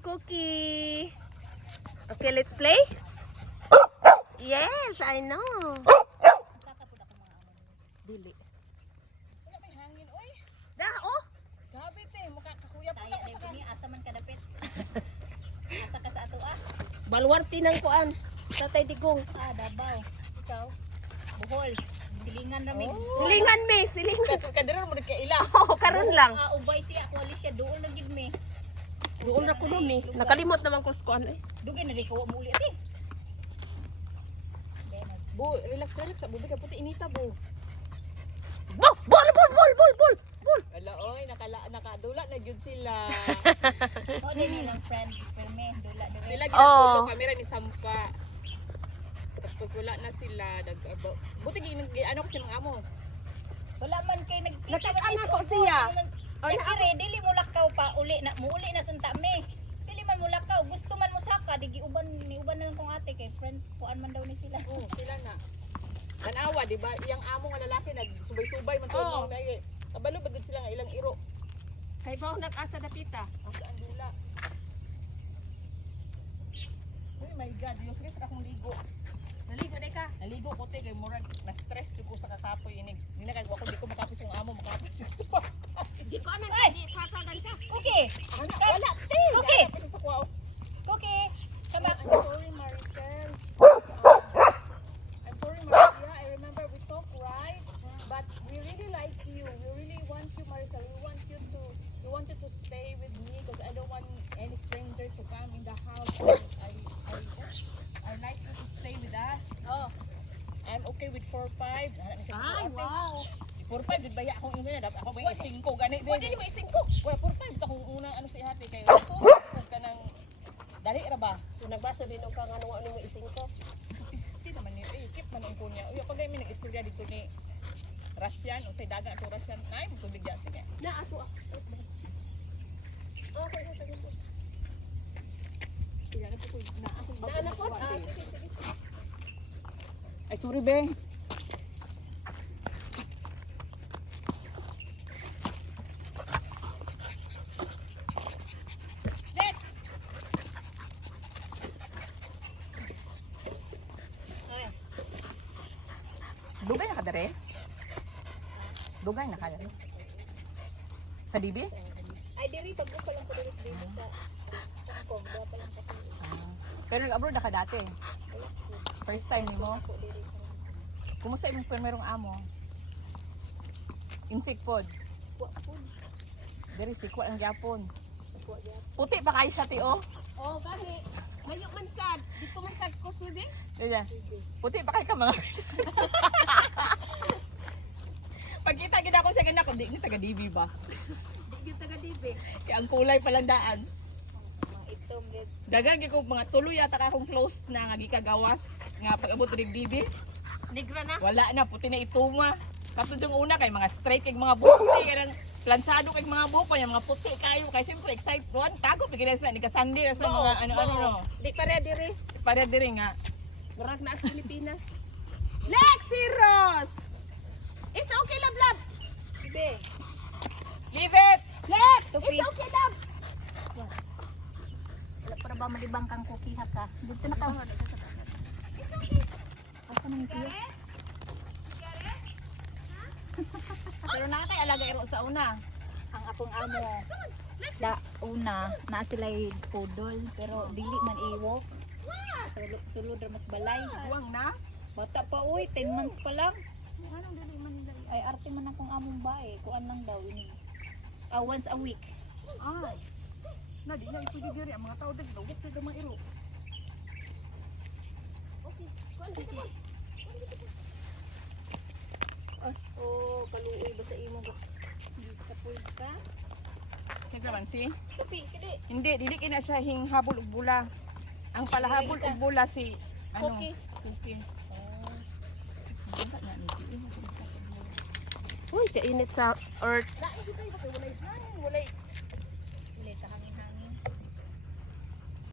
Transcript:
Cookie. Okay, let's play. Yes, I know. Dili. Wala may hangin, oy. Da, oh. Gabi te, mukha kakuya pa Saya ako ni asa man kadapit. Asa ka sa ato ah. Balwarti ng kuan. Tatay Digong. Ah, Davao. Ikaw. Bohol. Silingan rami. Silingan me, silingan. Kasi kadira mo kay ila. Oh, karon lang. Ah, ubay siya ako ali siya doon na gid me. Doon na ko mi. Nakalimot naman ko sa kuan eh. Dugay na di ko muli ati. Bu, relax sa bubi ka puti inita bu. Bol, bol, bol, bol, bol, bol. Bol. Wala oy, nakadula na gyud sila. Oh, din ang friend firme dula Sila dire. ginapulo kamera ni Sampa. Tapos wala na sila buti ano ko silang amo. Wala man kay nagkita. Nakita ko siya. Ay, dili mo lakaw pa uli na muuli na sunta me. Dili man mo lakaw, gusto man mo saka digi uban ni uban na lang kong ate kay friend kuan man daw ni sila. Oh, sila na. Tanawa, di ba? Yang amo nga lalaki nagsubay-subay man to Oo. na kabalo bagud sila nga ilang iro. Kay ba nag-asa dapita? Ang saan dula. Oh my God, Diyos guys, akong ligo. Naligo day ka. Naligo ko te kay murag na stress ko sa kakapoy inig. Hindi na kay ako di ko makapos yung amo makapos sa pa. Di ko anan di tatagan ka. Okay. Ana wala te. Okay. Ana, sa kwao. Okay. Come back. I'm sorry Maricel. I'm sorry Maria. I remember we talked right, but we really like you. We really want you Maricel. We want you to stay with me because I don't want any stranger to come in the house. I like you to stay with us. Oh. I'm okay with 4-5. Ay, wow. 4-5 di baya akong ina dapat ako may 5 gani din. Pwede mo ising ko. Wala 4-5 ito akong unang ano si ate kay ito ka nang dali ra ba? So nagbasa din og kang ano mo ising ko. Pisti naman ni keep man ang kunya. Uy pagay mi nag-istorya dito ni Russian o say daga to Russian. Nay mo tubig dati kay. Na ako. Okay, sige. Kaya na po na akong Na anak ko. Sige, sige. Ay sorry be. Next. Ay, Dugay na ka dere? Dugay na ka dere? Sa DB? ay diri pag ko lang ko diri sa Hong Kong, daw pa lang kasi Pero nag-abroad na ka dati. First time ni mo. ko diri sa Kumusta imong primerong amo? Insik pod. Kuwa food. Diri sikwa ang gyapon. Kuwa gyud. Puti pa kay siya ti oh. Oh, gani. Mayo man sad. Dito man sad ko subi. Diyan. Puti pa kay ka mga. Pagkita gid ako sa ganak di ni taga DB ba? Di gyud taga dibe. Kaya ang kulay pa lang daan. Mga itom gid. Dagan gyud ko mga tuloy yata ka akong close na nga gikagawas nga pag-abot rig DB. Negra na. Wala na puti na ituma. Tapos yung una kay mga straight kay mga buhok kay karang plansado kay mga buhok kay mga puti kayo kay siyempre excited ron tago pigil sa ni kasandi sa mga ano-ano no. Di pare diri. Para diri nga. Murag na sa Pilipinas. Lexi Rose. It's okay, love, love. Be. Leave it. Lex, Tupi. it's okay, love. Wala para ba malibang kang cookie ha ka? Dito na ka. Asa man kiya? Pero na kay alaga iro sa una. Ang akong amo. Da una na sila'y poodle pero dili man iwok. Sulod ra mas balay. Buwang na. Bata pa uy, 10 months pa lang. Ay arte man akong among bae, kuan lang daw ini. Once a week. Ay. Na di na ito diri ang mga tao dito git sa mga iro. Oh, kaluoy ba sa imo ba? Kapul ka? Check naman si. Tupi, kidi. Hindi dili kina siya hinghabol og bula. Ang palahabol og bula si ano? Cookie. Cookie. Uy, kainit sa earth. Walay